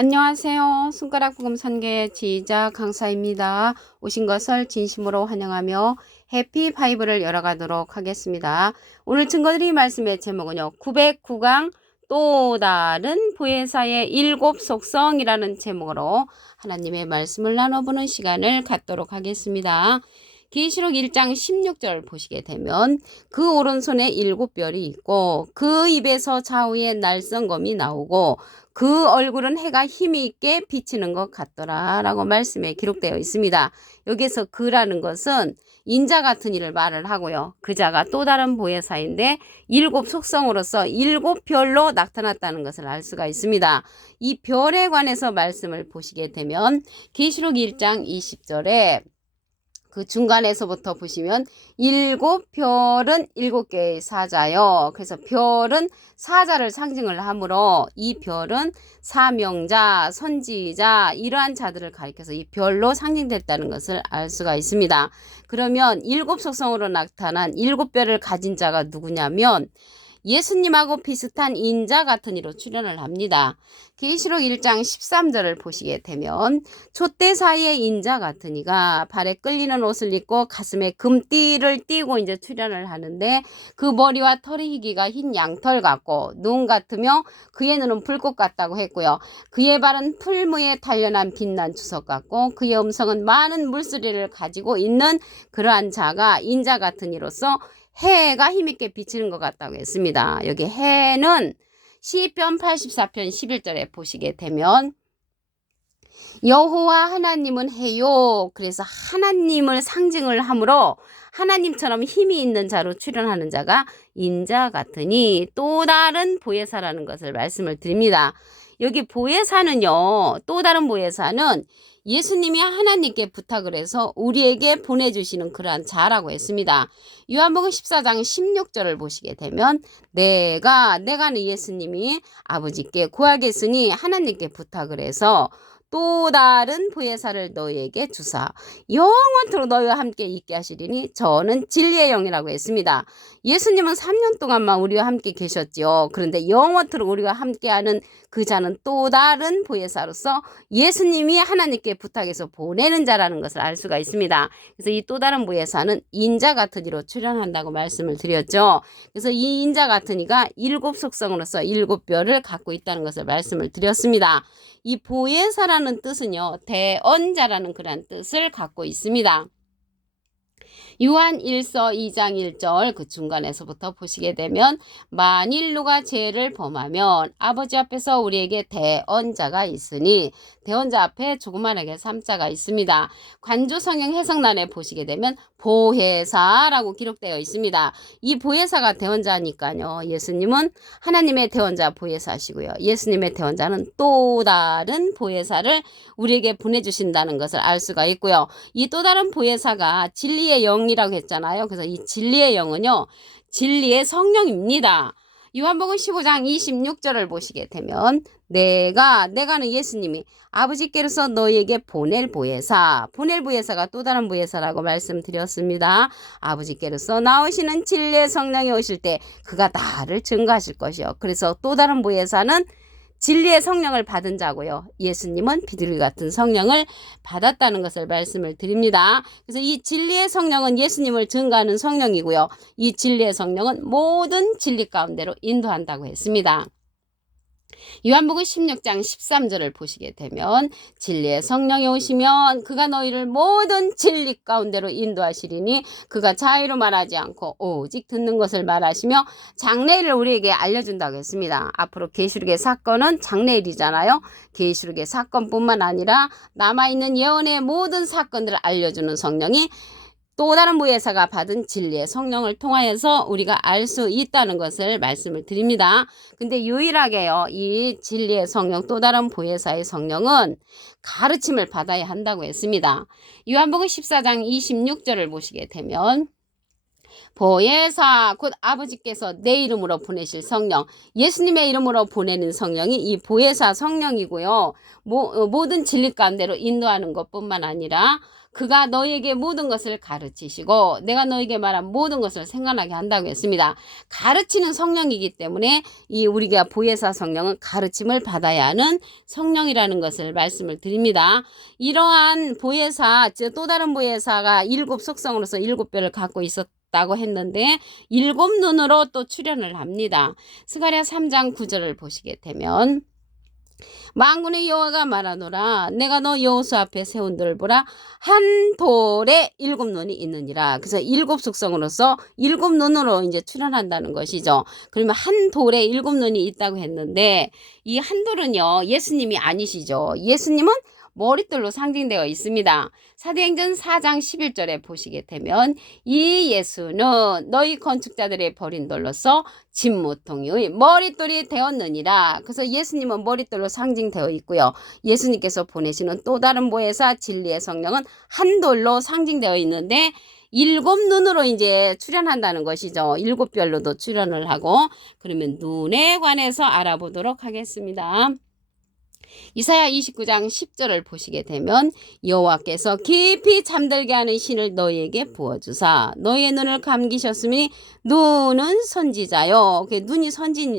안녕하세요. 손가락 복음 선교의 지휘자 강사입니다. 오신 것을 진심으로 환영하며 해피 바이블을 열어가도록 하겠습니다. 오늘 증거드릴 말씀의 제목은요. 909강 또 다른 보혜사의 7 속성이라는 제목으로 하나님의 말씀을 나눠보는 시간을 갖도록 하겠습니다. 계시록 1장 16절 보시게 되면 그 오른손에 7별이 있고 그 입에서 좌우에 날성검이 나오고 그 얼굴은 해가 힘이 있게 비치는 것 같더라 라고 말씀에 기록되어 있습니다. 여기서 그라는 것은 인자 같은 이를 말을 하고요. 그 자가 또 다른 보혜사인데 7 속성으로서 7별로 나타났다는 것을 알 수가 있습니다. 이 별에 관해서 말씀을 보시게 되면 계시록 1장 20절에 그 중간에서부터 보시면 7별은 7개의 사자요. 그래서 별은 사자를 상징을 하므로 이 별은 사명자, 선지자 이러한 자들을 가리켜서 이 별로 상징됐다는 것을 알 수가 있습니다. 그러면 7 속성으로 나타난 7별을 가진 자가 누구냐면 예수님하고 비슷한 인자 같은 이로 출현을 합니다. 계시록 1장 13절을 보시게 되면 촛대 사이의 인자 같은 이가 발에 끌리는 옷을 입고 가슴에 금띠를 띠고 이제 출현을 하는데 그 머리와 털의 희기가 흰 양털 같고 눈 같으며 그의 눈은 불꽃 같다고 했고요. 그의 발은 풀무에 단련한 빛난 주석 같고 그의 음성은 많은 물소리를 가지고 있는 그러한 자가 인자 같은 이로서 해가 힘있게 비치는 것 같다고 했습니다. 여기 해는 시편 84편 11절에 보시게 되면 여호와 하나님은 해요. 그래서 하나님을 상징을 하므로 하나님처럼 힘이 있는 자로 출현하는 자가 인자 같으니 또 다른 보혜사라는 것을 말씀을 드립니다. 여기 보혜사는요. 또 다른 보혜사는 예수님이 하나님께 부탁을 해서 우리에게 보내주시는 그러한 자라고 했습니다. 요한복음 14장 16절을 보시게 되면 내가는 예수님이 아버지께 구하겠으니 하나님께 부탁을 해서 또 다른 보혜사를 너희에게 주사 영원토록 너희와 함께 있게 하시리니 저는 진리의 영이라고 했습니다. 예수님은 3년 동안만 우리와 함께 계셨지요. 그런데 영원토록 우리와 함께하는 그 자는 또 다른 보혜사로서 예수님이 하나님께 부탁해서 보내는 자라는 것을 알 수가 있습니다. 그래서 이 또 다른 보혜사는 인자 같은 이로 출현한다고 말씀을 드렸죠. 그래서 이 인자 같은 이가 7 속성으로서 7별을 갖고 있다는 것을 말씀을 드렸습니다. 이 보혜사라는 뜻은요, 대언자라는 그런 뜻을 갖고 있습니다. 요한 1서 2장 1절 그 중간에서부터 보시게 되면 만일 누가 죄를 범하면 아버지 앞에서 우리에게 대언자가 있으니 대언자 앞에 조그만하게 3자가 있습니다. 관조 성경 해석란에 보시게 되면 보혜사라고 기록되어 있습니다. 이 보혜사가 대언자니까요. 예수님은 하나님의 대언자 보혜사시고요. 예수님의 대언자는 또 다른 보혜사를 우리에게 보내주신다는 것을 알 수가 있고요. 이 또 다른 보혜사가 진리의 영이라고 했잖아요. 그래서 이 진리의 영은요. 진리의 성령입니다. 요한복음 15장 26절을 보시게 되면 내가는 예수님이 아버지께로서 너희에게 보낼 보혜사가 또 다른 보혜사라고 말씀드렸습니다. 아버지께로서 나오시는 진리의 성령이 오실 때 그가 나를 증거하실 것이요. 그래서 또 다른 보혜사는 진리의 성령을 받은 자고요. 예수님은 비둘기 같은 성령을 받았다는 것을 말씀을 드립니다. 그래서 이 진리의 성령은 예수님을 증거하는 성령이고요. 이 진리의 성령은 모든 진리 가운데로 인도한다고 했습니다. 요한복음 16장 13절을 보시게 되면 진리의 성령이 오시면 그가 너희를 모든 진리 가운데로 인도하시리니 그가 자유로 말하지 않고 오직 듣는 것을 말하시며 장래일을 우리에게 알려준다고 했습니다. 앞으로 계시록의 사건은 장래일이잖아요. 계시록의 사건뿐만 아니라 남아있는 예언의 모든 사건들을 알려주는 성령이 또 다른 보혜사가 받은 진리의 성령을 통하여서 우리가 알 수 있다는 것을 말씀을 드립니다. 근데 유일하게요, 이 진리의 성령, 또 다른 보혜사의 성령은 가르침을 받아야 한다고 했습니다. 요한복음 14장 26절을 보시게 되면 보혜사 곧 아버지께서 내 이름으로 보내실 성령, 예수님의 이름으로 보내는 성령이 이 보혜사 성령이고요. 모든 진리 가운데로 인도하는 것뿐만 아니라 그가 너에게 모든 것을 가르치시고 내가 너에게 말한 모든 것을 생각나게 한다고 했습니다. 가르치는 성령이기 때문에 이 우리가 보혜사 성령은 가르침을 받아야 하는 성령이라는 것을 말씀을 드립니다. 이러한 보혜사, 또 다른 보혜사가 7 속성으로서 7뼈를 갖고 있었다고 했는데 7 눈으로 또 출현을 합니다. 스가랴 3장 9절을 보시게 되면 만군의 여호와가 말하노라 내가 너 여호수 앞에 세운 돌을 보라 한 돌에 7 눈이 있느니라. 그래서 7 속성으로서 7 눈으로 이제 출현한다는 것이죠. 그러면 한 돌에 7 눈이 있다고 했는데 이 한 돌은요 예수님이 아니시죠. 예수님은 머릿돌로 상징되어 있습니다. 사도행전 4장 11절에 보시게 되면 이 예수는 너희 건축자들의 버린 돌로서 진모퉁이의 머릿돌이 되었느니라. 그래서 예수님은 머릿돌로 상징되어 있고요. 예수님께서 보내시는 또 다른 보혜사 진리의 성령은 한 돌로 상징되어 있는데 7 눈으로 이제 출현한다는 것이죠. 7별로도 출현을 하고 그러면 눈에 관해서 알아보도록 하겠습니다. 이사야 29장 10절을 보시게 되면 여호와께서 깊이 잠들게 하는 신을 너희에게 부어주사 너희의 눈을 감기셨으니 눈은 선지자요. 눈이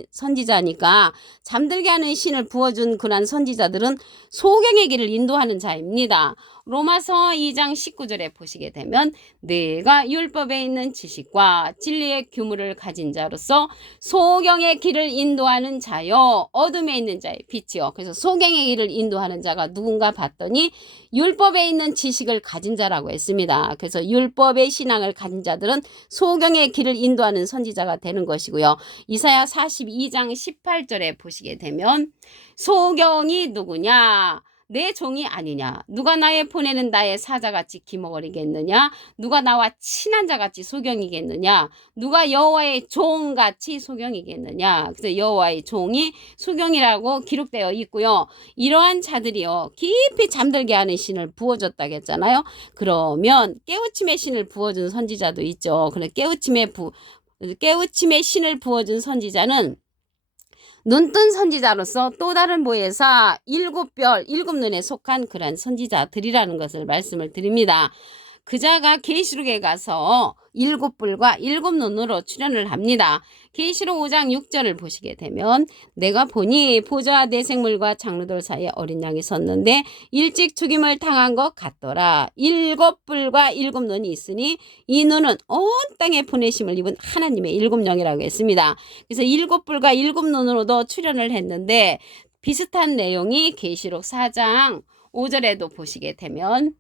선지자니까 잠들게 하는 신을 부어준 그런 선지자들은 소경의 길을 인도하는 자입니다. 로마서 2장 19절에 보시게 되면 내가 율법에 있는 지식과 진리의 규물을 가진 자로서 소경의 길을 인도하는 자요 어둠에 있는 자의 빛이요. 그래서 소경의 길을 인도하는 자가 누군가 봤더니 율법에 있는 지식을 가진 자라고 했습니다. 그래서 율법의 신앙을 가진 자들은 소경의 길을 인도하는 선지자가 되는 것이고요. 이사야 42장 18절에 보시게 되면 소경이 누구냐? 내 종이 아니냐? 누가 나의 보내는 나의 사자같이 기머거리겠느냐? 누가 나와 친한 자같이 소경이겠느냐? 누가 여호와의 종같이 소경이겠느냐? 그래서 여호와의 종이 소경이라고 기록되어 있고요. 이러한 자들이요 깊이 잠들게 하는 신을 부어줬다고 했잖아요. 그러면 깨우침의 신을 부어준 선지자도 있죠. 그런데 깨우침의 신을 부어준 선지자는 눈뜬 선지자로서 또 다른 보혜사 7별 7 눈에 속한 그런 선지자들이라는 것을 말씀을 드립니다. 그자가 계시록에 가서 7불과 7 눈으로 출현을 합니다. 계시록 5장 6절을 보시게 되면 내가 보니 보좌와 내 생물과 장로들 사이에 어린 양이 섰는데 일찍 죽임을 당한 것 같더라. 7불과 7 눈이 있으니 이 눈은 온 땅에 보내심을 입은 하나님의 7 영이라고 했습니다. 그래서 7불과 7 눈으로도 출현을 했는데 비슷한 내용이 계시록 4장 5절에도 보시게 되면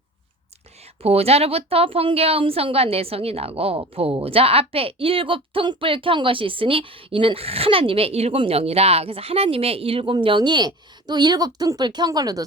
보좌로부터 번개와 음성과 내성이 나고 보좌 앞에 7 등불 켠 것이 있으니 이는 하나님의 7 영이라. 그래서 하나님의 7 영이 또 7 등불 켠 걸로도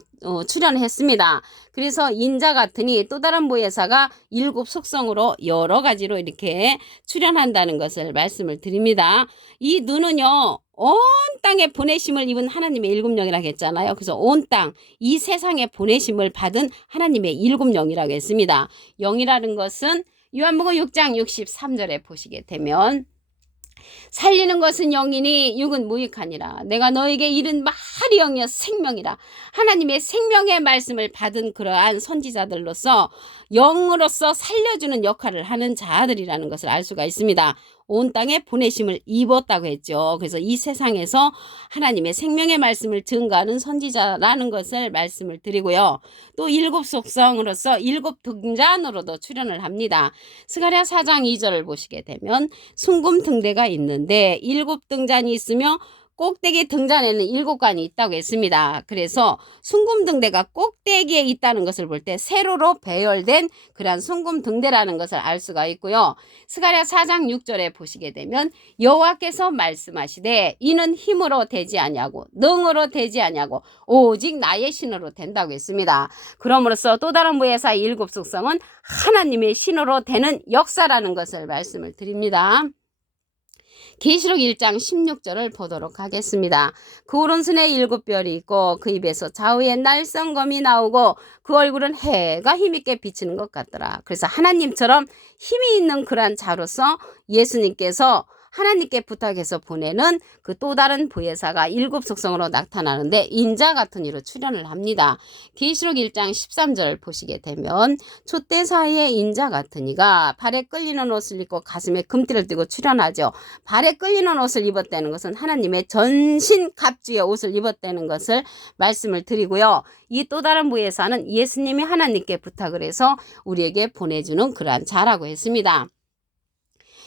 출연했습니다. 그래서 인자 같으니 또 다른 보혜사가 7 속성으로 여러 가지로 이렇게 출연한다는 것을 말씀을 드립니다. 이 눈은요 온 땅에 보내심을 입은 하나님의 7 영이라고 했잖아요. 그래서 온 땅, 이 세상에 보내심을 받은 하나님의 7 영이라고 했습니다. 영이라는 것은 요한복음 6장 63절에 보시게 되면 살리는 것은 영이니 육은 무익하니라. 내가 너에게 이른 말이 영이여 생명이라. 하나님의 생명의 말씀을 받은 그러한 선지자들로서 영으로서 살려주는 역할을 하는 자들이라는 것을 알 수가 있습니다. 온 땅에 보내심을 입었다고 했죠. 그래서 이 세상에서 하나님의 생명의 말씀을 증거하는 선지자라는 것을 말씀을 드리고요. 또 7 속성으로서 7 등잔으로도 출현을 합니다. 스가랴 4장 2절을 보시게 되면 순금 등대가 있는데 7 등잔이 있으며 꼭대기 등잔에는 7관이 있다고 했습니다. 그래서 순금 등대가 꼭대기에 있다는 것을 볼 때 세로로 배열된 그러한 순금 등대라는 것을 알 수가 있고요. 스가랴 4장 6절에 보시게 되면 여호와께서 말씀하시되 이는 힘으로 되지 아니하고 능으로 되지 아니하고 오직 나의 신으로 된다고 했습니다. 그러므로써 또 다른 보혜사 7 속성은 하나님의 신으로 되는 역사라는 것을 말씀을 드립니다. 계시록 1장 16절을 보도록 하겠습니다. 그 오른손에 7별이 있고 그 입에서 좌우에 날성검이 나오고 그 얼굴은 해가 힘있게 비치는 것 같더라. 그래서 하나님처럼 힘이 있는 그러한 자로서 예수님께서 하나님께 부탁해서 보내는 그 또 다른 보혜사가 일곱 속성으로 나타나는데 인자 같은 이로 출현을 합니다. 계시록 1장 13절 보시게 되면 촛대 사이에 인자 같은 이가 발에 끌리는 옷을 입고 가슴에 금띠를 띠고 출현하죠. 발에 끌리는 옷을 입었다는 것은 하나님의 전신 갑주의 옷을 입었다는 것을 말씀을 드리고요. 이 또 다른 보혜사는 예수님이 하나님께 부탁을 해서 우리에게 보내주는 그러한 자라고 했습니다.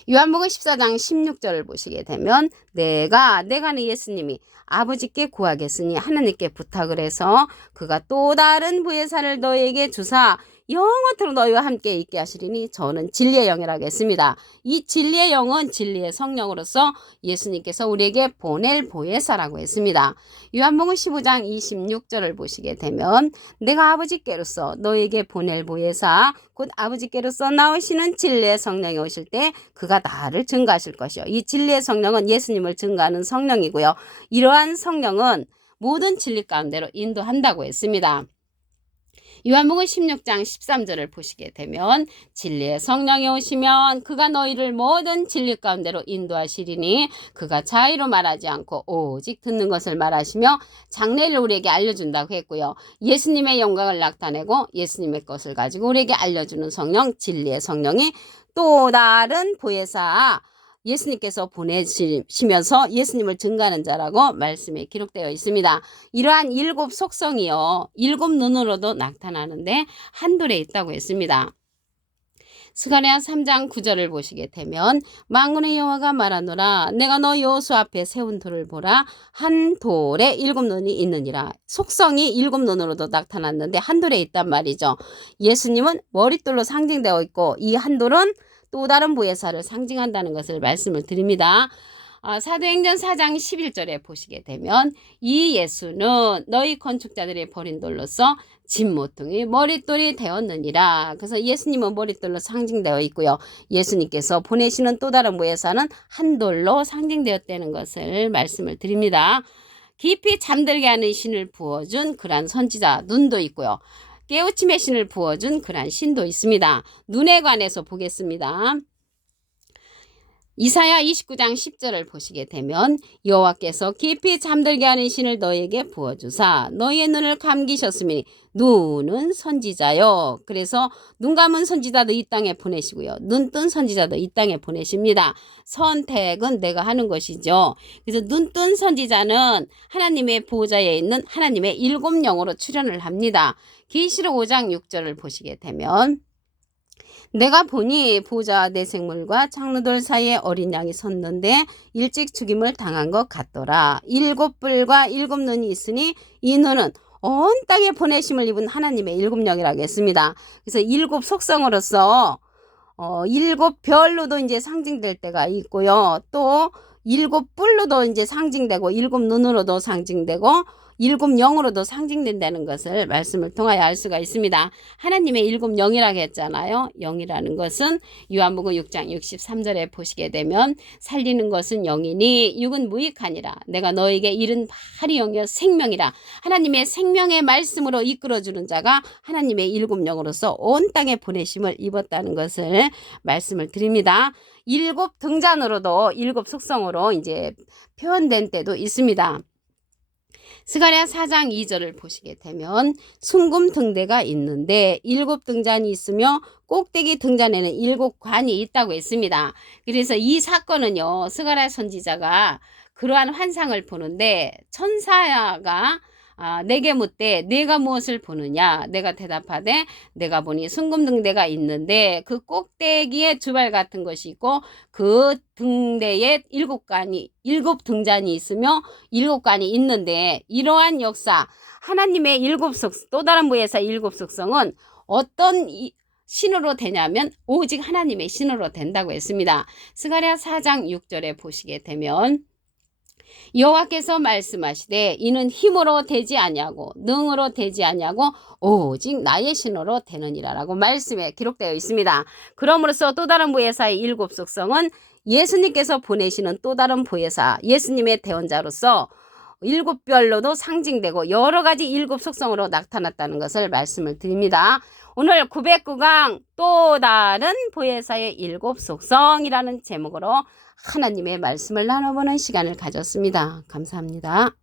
요한복음 14장 16절을 보시게 되면 내가는 예수님이 아버지께 구하겠으니 하나님께 부탁을 해서 그가 또 다른 보혜사를 너에게 주사 영원토록 너희와 함께 있게 하시리니 저는 진리의 영이라고 했습니다. 이 진리의 영은 진리의 성령으로서 예수님께서 우리에게 보낼 보혜사라고 했습니다. 요한복음 15장 26절을 보시게 되면 내가 아버지께로서 너에게 보낼 보혜사 곧 아버지께로서 나오시는 진리의 성령이 오실 때 그가 나를 증거하실 것이요. 이 진리의 성령은 예수님을 증거하는 성령이고요. 이러한 성령은 모든 진리 가운데로 인도한다고 했습니다. 요한복음 16장 13절을 보시게 되면 진리의 성령이 오시면 그가 너희를 모든 진리 가운데로 인도하시리니 그가 자의로 말하지 않고 오직 듣는 것을 말하시며 장래를 우리에게 알려준다고 했고요. 예수님의 영광을 나타내고 예수님의 것을 가지고 우리에게 알려주는 성령, 진리의 성령이 또 다른 보혜사 예수님께서 보내시면서 예수님을 증거하는 자라고 말씀에 기록되어 있습니다. 이러한 일곱 속성이요. 일곱 눈으로도 나타나는데 한둘에 있다고 했습니다. 스가랴 3장 9절을 보시게 되면 만군의 여호와가 말하노라 내가 너 여호수 앞에 세운 돌을 보라 한 돌에 일곱 눈이 있느니라. 속성이 일곱 눈으로도 나타났는데 한 돌에 있단 말이죠. 예수님은 머릿돌로 상징되어 있고 이 한 돌은 또 다른 보혜사를 상징한다는 것을 말씀을 드립니다. 사도행전 4장 11절에 보시게 되면 이 예수는 너희 건축자들이 버린 돌로서 진모퉁이 머릿돌이 되었느니라. 그래서 예수님은 머릿돌로 상징되어 있고요. 예수님께서 보내시는 또 다른 보혜사는 한 돌로 상징되었다는 것을 말씀을 드립니다. 깊이 잠들게 하는 신을 부어준 그러한 선지자 눈도 있고요. 깨우침의 신을 부어준 그러한 신도 있습니다. 눈에 관해서 보겠습니다. 이사야 29장 10절을 보시게 되면 여호와께서 깊이 잠들게 하는 신을 너희에게 부어주사 너희의 눈을 감기셨으니 눈은 선지자요. 그래서 눈 감은 선지자도 이 땅에 보내시고요. 눈 뜬 선지자도 이 땅에 보내십니다. 선택은 내가 하는 것이죠. 그래서 눈 뜬 선지자는 하나님의 보호자에 있는 하나님의 일곱 영으로 출현을 합니다. 계시록 5장 6절을 보시게 되면 내가 보니 보좌와 내 생물과 창로들 사이에 어린 양이 섰는데 일찍 죽임을 당한 것 같더라. 일곱 뿔과 일곱 눈이 있으니 이 눈은 온 땅에 보내심을 입은 하나님의 일곱 영이라고 했습니다. 그래서 일곱 속성으로서 일곱 별로도 이제 상징될 때가 있고요. 또 일곱 뿔로도 이제 상징되고 일곱 눈으로도 상징되고 일곱 영으로도 상징된다는 것을 말씀을 통하여 알 수가 있습니다. 하나님의 일곱 영이라고 했잖아요. 영이라는 것은 요한복음 6장 63절에 보시게 되면 살리는 것은 영이니 육은 무익하니라. 내가 너에게 이른 바리 영이여 생명이라. 하나님의 생명의 말씀으로 이끌어주는 자가 하나님의 일곱 영으로서 온 땅에 보내심을 입었다는 것을 말씀을 드립니다. 일곱 등잔으로도 일곱 속성으로 이제 표현된 때도 있습니다. 스가랴 4장 2절을 보시게 되면 순금 등대가 있는데 일곱 등잔이 있으며 꼭대기 등잔에는 일곱 관이 있다고 했습니다. 그래서 이 사건은요. 스가랴 선지자가 그러한 환상을 보는데 천사가 내게 묻되 내가 무엇을 보느냐. 내가 대답하되 내가 보니 순금등대가 있는데 그 꼭대기에 주발 같은 것이 있고 그 등대에 일곱 등잔이 있으며 일곱 관이 있는데 이러한 역사 하나님의 또 다른 보혜사 일곱 속성은 어떤 신으로 되냐면 오직 하나님의 신으로 된다고 했습니다. 스가랴 4장 6절에 보시게 되면 여호와께서 말씀하시되 이는 힘으로 되지 아니하고 능으로 되지 아니하고 오직 나의 신으로 되느니라라고 말씀에 기록되어 있습니다. 그러므로서 또 다른 보혜사의 일곱 속성은 예수님께서 보내시는 또 다른 보혜사 예수님의 대언자로서 일곱 별로도 상징되고 여러 가지 일곱 속성으로 나타났다는 것을 말씀을 드립니다. 오늘 909강 또 다른 보혜사의 일곱 속성이라는 제목으로 하나님의 말씀을 나눠보는 시간을 가졌습니다. 감사합니다.